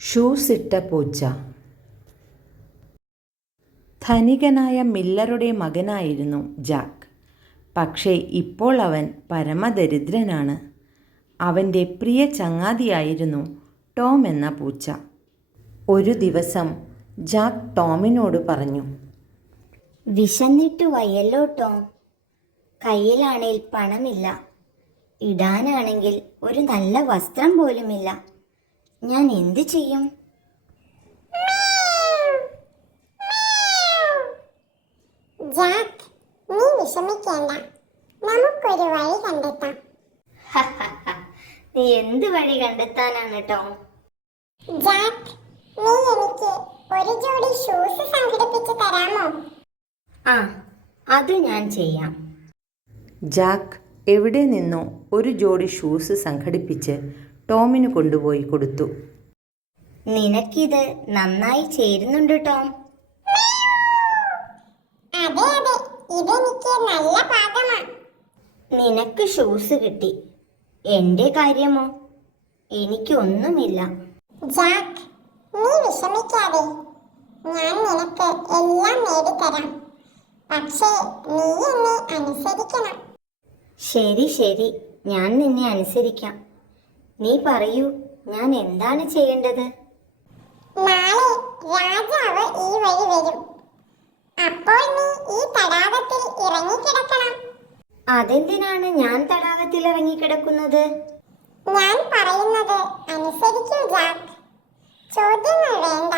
Shoes ഇട്ട പൂച്ച. ധനികനായ മില്ലറുടെ മകനായിരുന്നു ജാക്ക്. പക്ഷേ ഇപ്പോൾ അവൻ പരമദരിദ്രനാണ്. അവന്റെ പ്രിയ ചങ്ങാതിയായിരുന്നു ടോം എന്ന പൂച്ച. ഒരു ദിവസം ജാക്ക് ടോമിനോട് പറഞ്ഞു വിശന്നിട്ട് വയ്യല്ലോ ടോം. കയ്യിലാണേൽ പണമില്ല. ഇടാനാണെങ്കിൽ ഒരു നല്ല വസ്ത്രം പോലുമില്ല. ഞാൻ എന്ത് ചെയ്യും? ജാക്ക് നീ വിഷമിക്കേണ്ട. നമുക്കൊരു വഴി കണ്ടെത്താം. നീ എന്ത് വഴി കണ്ടെത്താനാണ് ടോം ജാക്ക് നീ എനിക്ക് ഒരു ജോഡി ഷൂസ് സംഘടിപ്പിച്ചു തരാമോ? ആ അത് ഞാൻ ചെയ്യാം. ജാക്ക് എവിടെ നിന്നോ ഒരു ജോഡി ഷൂസ് സംഘടിപ്പിച്ച് ടോമിന് കൊണ്ടുപോയി കൊടുത്തു. നിനക്കിത് നന്നായി ചേരുന്നുണ്ട് ടോം. അതെ അതെ. ഇതെനിക്ക് നല്ല പാകമാ നിനക്ക് ഷൂസ് കിട്ടി. എന്റെ കാര്യമോ? എനിക്കൊന്നുമില്ല. ജാക്ക് നീ വിഷമിക്കാതെ. ഞാൻ നിനക്ക് എല്ലാം നേടിത്തരാം. പക്ഷേ നീ എന്നെ അനുസരിക്കണം. ശരി ശരി. ഞാൻ നിന്നെ അനുസരിക്കാം. നീ പറയൂ ഞാൻ എന്താണ് ചെയ്യേണ്ടത്? നാളെ രാജാവ് ഈ വഴി വരും. അപ്പോൾ നീ ഈ തടാകത്തിൽ ഇറങ്ങിക്കിടക്കണം. അതെന്തിനാണ് ഞാൻ തടാകത്തിൽ ഇറങ്ങിക്കിടക്കുന്നത്? ഞാൻ പറയുന്നത് അനുസരിക്കൂ ജാക്ക്. ചോദ്യങ്ങൾ വേണ്ട.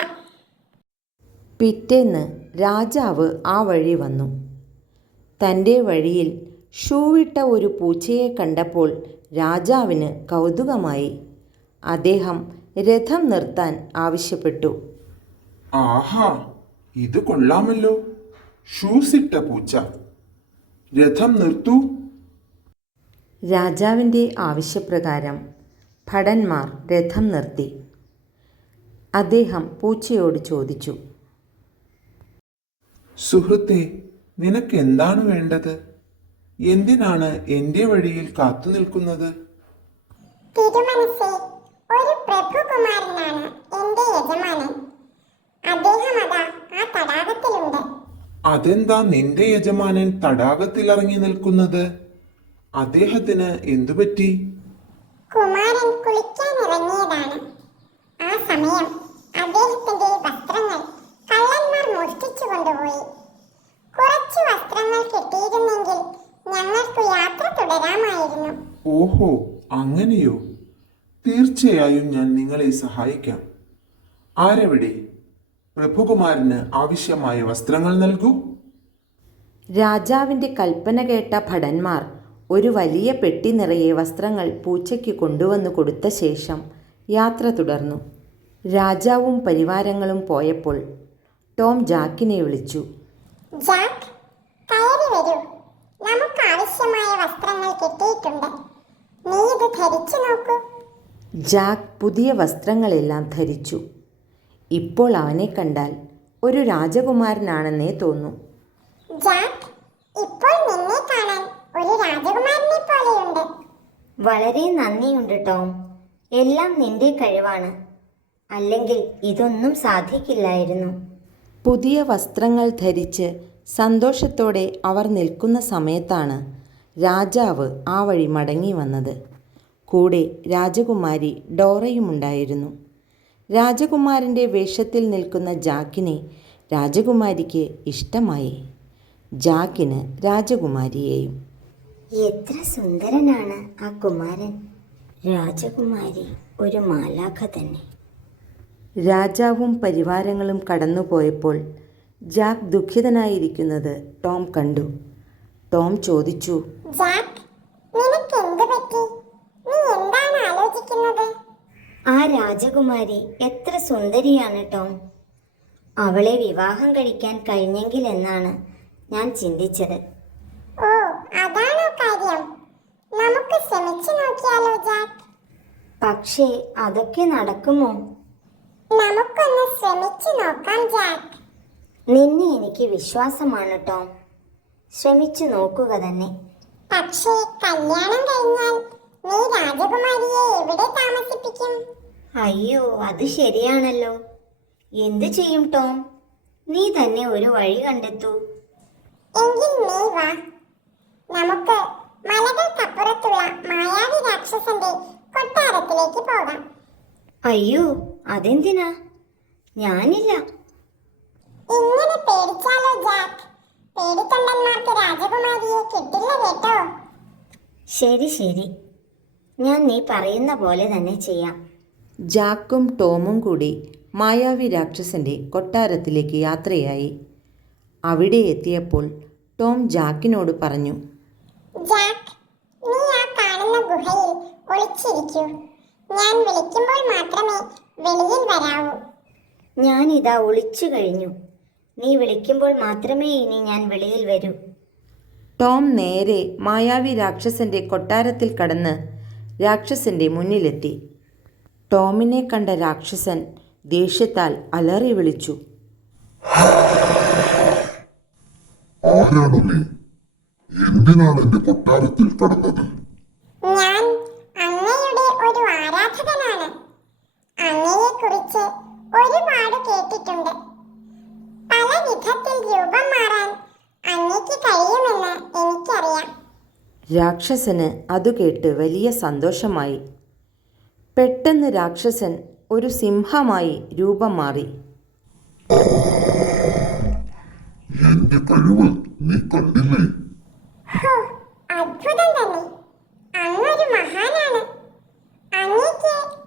പിറ്റേന്ന് രാജാവ് ആ വഴി വന്നു. തന്റെ വഴിയിൽ ഷൂവിട്ട ഒരു പൂച്ചയെ കണ്ടപ്പോൾ രാജാവിന് കൗതുകമായി. അദ്ദേഹം രഥം നിർത്താൻ ആവശ്യപ്പെട്ടു. ആഹാ ഇത് കൊള്ളാമല്ലോ. ഷൂസിട്ട പൂച്ച. രഥം നിർത്തൂ. രാജാവിന്റെ ആവശ്യപ്രകാരം ഭടന്മാർ രഥം നിർത്തി. അദ്ദേഹം പൂച്ചയോട് ചോദിച്ചു. സുഹൃത്തെ നിനക്ക് എന്താണ് വേണ്ടത്? എന്തിനാണ് എന്റെ വഴിയിൽ കാത്തു നിൽക്കുന്നത്? ഒരു പ്രഭുകുമാരനാണ് എന്റെ യജമാനൻ. അദ്ദേഹം അതാ ആ തടാകത്തിലുണ്ട്. അതെന്താ നിന്റെ യജമാനൻ തടാകത്തിൽ ഇറങ്ങി നിൽക്കുന്നത്? അദ്ദേഹത്തിന് എന്തു പറ്റി? കുമാരൻ കുളിക്കാൻ ഇറങ്ങിയതാണ്. ആ സമയം അദ്ദേഹത്തിന്റെ വസ്ത്രങ്ങൾ കള്ളന്മാർ മോഷ്ടിച്ചു കൊണ്ടുപോയി കുറച്ച് വസ്ത്രങ്ങൾ കിട്ടിയിരുന്നെങ്കിൽ ഞങ്ങൾക്ക് യാത്ര തുടരാമായിരുന്നു. ഓഹോ അങ്ങനെയോ? തീർച്ചയായും ഞാൻ നിങ്ങളെ സഹായിക്കാം. ആരെവിടെ? പ്രഭുകുമാരന് ആവശ്യമായ വസ്ത്രങ്ങൾ നൽകൂ. രാജാവിന്റെ കൽപ്പന കേട്ട ഭടന്മാർ ഒരു വലിയ പെട്ടി നിറയെ വസ്ത്രങ്ങൾ പൂച്ചയ്ക്ക് കൊണ്ടുവന്നു കൊടുത്ത ശേഷം യാത്ര തുടർന്നു. രാജാവും പരിവാരങ്ങളും പോയപ്പോൾ ടോം ജാക്കിനെ വിളിച്ചു. ജാക്ക് കയറി വരൂ. നമുക്ക് ആവശ്യമായ വസ്ത്രങ്ങൾ കിട്ടിയിട്ടുണ്ട്. നീ ഇത് ധരിച്ചു നോക്കൂ. ജാക്ക് പുതിയ വസ്ത്രങ്ങളെല്ലാം ധരിച്ചു. ഇപ്പോൾ അവനെ കണ്ടാൽ ഒരു രാജകുമാരനാണെന്നേ തോന്നൂ. ജാക്ക് ഇപ്പോൾ നിന്നെ കാണാൻ ഒരു രാജകുമാരനെ പോലെയുണ്ട്. വളരെ നന്ദിയുണ്ട് ടോം. എല്ലാം നിന്റെ കഴിവാണ്. അല്ലെങ്കിൽ ഇതൊന്നും സാധിക്കില്ലായിരുന്നു. പുതിയ വസ്ത്രങ്ങൾ ധരിച്ച് സന്തോഷത്തോടെ അവർ നിൽക്കുന്ന സമയത്താണ് രാജാവ് ആ വഴി മടങ്ങി വന്നത്. കൂടെ രാജകുമാരി ഡോറയുമുണ്ടായിരുന്നു. രാജകുമാരന്റെ വേഷത്തിൽ നിൽക്കുന്ന ജാക്കിനെ രാജകുമാരിക്ക് ഇഷ്ടമായി. ജാക്കിന് രാജകുമാരിയെയും. എത്ര സുന്ദരനാണ് ആ കുമാരൻ. രാജകുമാരി ഒരു മാലാഖ തന്നെ. രാജാവും പരിവാരങ്ങളും കടന്നുപോയപ്പോൾ ജാക്ക് ദുഃഖിതനായിരിക്കുന്നത് ടോം കണ്ടു. ടോം ചോദിച്ചു ജാക്ക് നിനക്ക് എന്ത് പറ്റി? നീ എന്താണ് ആലോചിക്കുന്നത്? ആ രാജകുമാരി എത്ര സുന്ദരിയാണ് ടോം. അവളെ വിവാഹം കഴിക്കാൻ കഴിഞ്ഞെങ്കിൽ എന്നാണ് ഞാൻ ചിന്തിച്ചത്. ഓ അതാണോ കാര്യം? നമുക്ക് ശ്രമിച്ചു നോക്കിയാലോ ജാക്ക്? പക്ഷേ അതൊക്കെ നടക്കുമോ? നമുക്കൊന്ന് ശ്രമിച്ചു നോക്കാം ജാക്ക്. നിന്നെ എനിക്ക് വിശ്വാസമാണ് കേട്ടോ ശ്രമിച്ചു നോക്കുക തന്നെ. പക്ഷേ കല്യാണം കഴിഞ്ഞാൽ നീ രാജകുമാരിയെ എവിടെ താമസിപ്പിക്കും? അയ്യോ അത് ശരിയാണല്ലോ. എന്തു ചെയ്യും ടോം നീ തന്നെ ഒരു വഴി കണ്ടെത്തൂ. എങ്കിൽ നീ വാ. നമുക്ക് മലകൾക്കപ്പുറത്തുള്ള മായാവി രാക്ഷസന്റെ കൊട്ടാരത്തിലേക്ക് പോകാം. അയ്യോ അതെന്തിനാ? ഞാനില്ല. ഇങ്ങനെ പേടിച്ചാലോ ജാക്ക്? പേടിത്തൊണ്ടന്മാർക്ക് രാജകുമാരിയെ കിട്ടില്ല കേട്ടോ. ശരി ശരി. ഞാൻ നീ പറയുന്ന പോലെ തന്നെ ചെയ്യാം. ജാക്കും ടോമും കൂടി മായാവി രാക്ഷസന്റെ കൊട്ടാരത്തിലേക്ക് യാത്രയായി. അവിടെ എത്തിയപ്പോൾ ടോം ജാക്കിനോട് പറഞ്ഞു ജാക്ക് നീ ആ കാണുന്ന ഗുഹയിൽ ഒളിച്ചിരിക്കൂ. ഞാൻ വിളിക്കുമ്പോൾ മാത്രമേ വെളിയിൽ വരാവൂ. ഞാനിതാ ഒളിച്ചു കഴിഞ്ഞു. നീ വിളിക്കുമ്പോൾ മാത്രമേ ഇനി ഞാൻ വെളിയിൽ വരൂ. ടോം നേരെ മായാവി രാക്ഷസന്റെ കൊട്ടാരത്തിൽ കടന്ന് രാക്ഷസന്റെ മുന്നിലെത്തി. ടോമിനെ കണ്ട രാക്ഷസൻ ദേഷ്യത്താൽ അലറി വിളിച്ചു. ആരാണ് നീ എന്തിനാണ് എന്റെ കൊട്ടാരത്തിൽ കടന്നത്? രാക്ഷസന് അതു കേട്ട് വലിയ സന്തോഷമായി. പെട്ടെന്ന് രാക്ഷസൻ ഒരു സിംഹമായി രൂപം മാറി. എന്റെ കഴിവ് നീ കണ്ടില്ലേ? ഹോ, അത്ഭുതം തന്നെ. അങ്ങൊരു മഹാനാണ്.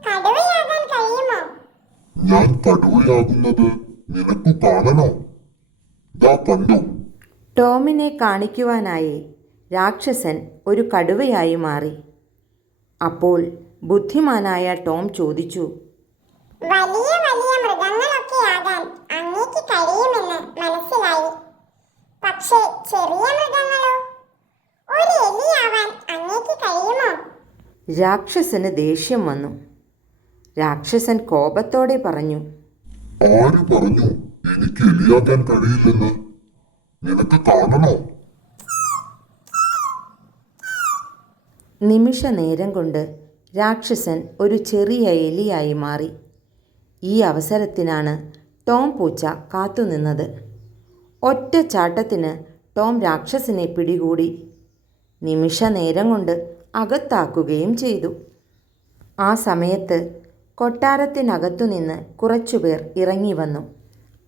കടുവയാകാൻ കഴിയുമോ? ഞാൻ കടുവയാകുന്നത് നിനക്ക് കാണണോ? ദാ കണ്ടു. ടോമിനെ കാണിക്കുവാനായി രാക്ഷസൻ ഒരു കടുവയായി മാറി. അപ്പോൾ ബുദ്ധിമാനായ ടോം ചോദിച്ചു വലിയ വലിയ മൃഗങ്ങളൊക്കെ ആകാൻ അങ്ങേക്ക് കഴിയുമെന്ന് മനസ്സിലായി. പക്ഷേ ചെറിയ മൃഗങ്ങളോ? ഒരു എലിയാവാൻ അങ്ങേക്ക് കഴിയുമോ? രാക്ഷസന് ദേഷ്യം വന്നു. രാക്ഷസൻ കോപത്തോടെ പറഞ്ഞു ആര് പറഞ്ഞു എനിക്ക് എലിയാകാൻ കഴിയില്ലെന്ന്? നിനക്ക് കാണണോ? നിമിഷ നേരം കൊണ്ട് രാക്ഷസൻ ഒരു ചെറിയ എലിയായി മാറി. ഈ അവസരത്തിനാണ് ടോം പൂച്ച കാത്തുനിന്നത് ഒറ്റ ചാട്ടത്തിന് ടോം രാക്ഷസിനെ പിടികൂടി. നിമിഷ നേരം കൊണ്ട് അകത്താക്കുകയും ചെയ്തു. ആ സമയത്ത് കൊട്ടാരത്തിനകത്തുനിന്ന് കുറച്ചുപേർ ഇറങ്ങി വന്നു.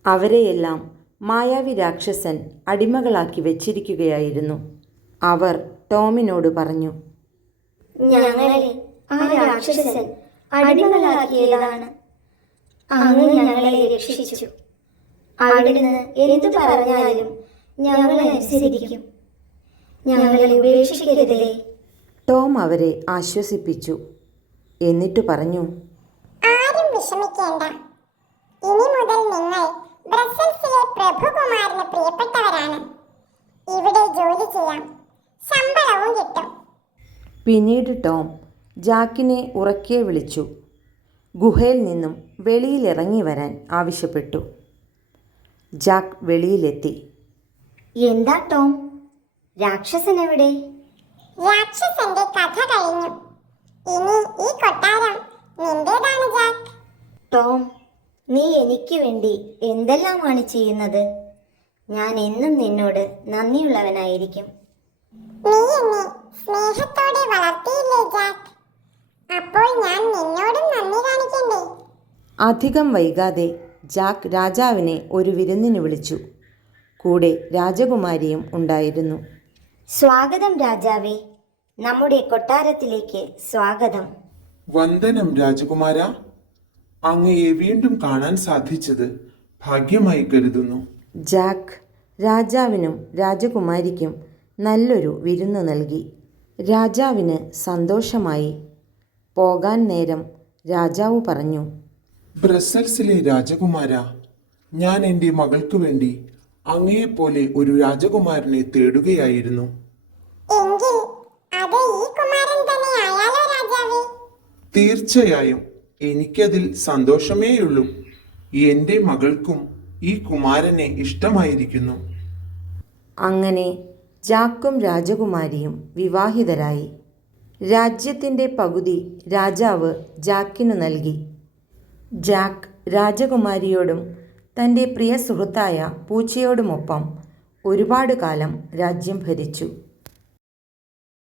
അവരെയെല്ലാം മായാവി രാക്ഷസൻ അടിമകളാക്കി വെച്ചിരിക്കുകയായിരുന്നു. അവർ ടോമിനോട് പറഞ്ഞു ഞങ്ങളെ ആ രാക്ഷസൻ അടിമകളാക്കിയതാണ്. അങ്ങ് ഞങ്ങളെ രക്ഷിച്ചു. അവിടുന്ന് എന്തു പറഞ്ഞാലും ഞങ്ങൾ അനുസരിക്കും. ഞങ്ങളെ ഉപേക്ഷിക്കരുതേ. ടോം അവരെ ആശ്വസിപ്പിച്ചു. എന്നിട്ട് പറഞ്ഞു ആരും വിഷമിക്കേണ്ട. ഇനി മുതൽ നിങ്ങൾ ബ്രസൽസിലെ പ്രഭുകുമാരന് പ്രിയപ്പെട്ടവരാണ്. ഇവിടെ ജോലി ചെയ്യാം. ശമ്പളവും കിട്ടും. പിന്നീട് ടോം ജാക്കിനെ ഉറക്കെ വിളിച്ചു. ഗുഹയിൽ നിന്നും വെളിയിലിറങ്ങി വരാൻ ആവശ്യപ്പെട്ടു. ജാക്ക് വെളിയിലെത്തി. എന്താ ടോം? രാക്ഷസൻ എവിടെ? രാക്ഷസന്റെ കഥ കഴിഞ്ഞു. ഇനി ഈ കൊട്ടാരം നിന്റേതാണ് ജാക്ക്? ടോം നീ എനിക്ക് വേണ്ടി എന്തെല്ലാമാണ് ചെയ്യുന്നത്? ഞാൻ എന്നും നിന്നോട് നന്ദിയുള്ളവനായിരിക്കും. നീ എന്നെ അധികം വൈകാതെ ജാക്ക് രാജാവിനെ ഒരു വിരുന്നിന് വിളിച്ചു. കൂടെ രാജകുമാരിയും ഉണ്ടായിരുന്നു. സ്വാഗതം രാജാവേ. നമ്മുടെ കൊട്ടാരത്തിലേക്ക് സ്വാഗതം. വന്ദനം രാജകുമാര. അങ്ങയെ വീണ്ടും കാണാൻ സാധിച്ചത് ഭാഗ്യമായി കരുതുന്നു. ജാക്ക് രാജാവിനും രാജകുമാരിക്കും നല്ലൊരു വിരുന്ന് നൽകി. രാജാവിന് സന്തോഷമായി. പോകാൻ നേരം രാജാവ് പറഞ്ഞു ബ്രസൽസിലെ രാജകുമാര ഞാൻ എന്റെ മകൾക്കു വേണ്ടി അങ്ങയെപ്പോലെ ഒരു രാജകുമാരനെ തേടുകയായിരുന്നു. എങ്കിൽ ഈ കുമാരൻ തന്നെ രാജാവേ? തീർച്ചയായും എനിക്കതിൽ സന്തോഷമേയുള്ളൂ. എന്റെ മകൾക്കും ഈ കുമാരനെ ഇഷ്ടമായിരിക്കുന്നു. അങ്ങനെ ജാക്കും രാജകുമാരിയും വിവാഹിതരായി. രാജ്യത്തിന്റെ പകുതി രാജാവ് ജാക്കിനു നൽകി. ജാക്ക് രാജകുമാരിയോടും തന്റെ പ്രിയ സുഹൃത്തായ പൂച്ചയോടുമൊപ്പം ഒരുപാട് കാലം രാജ്യം ഭരിച്ചു.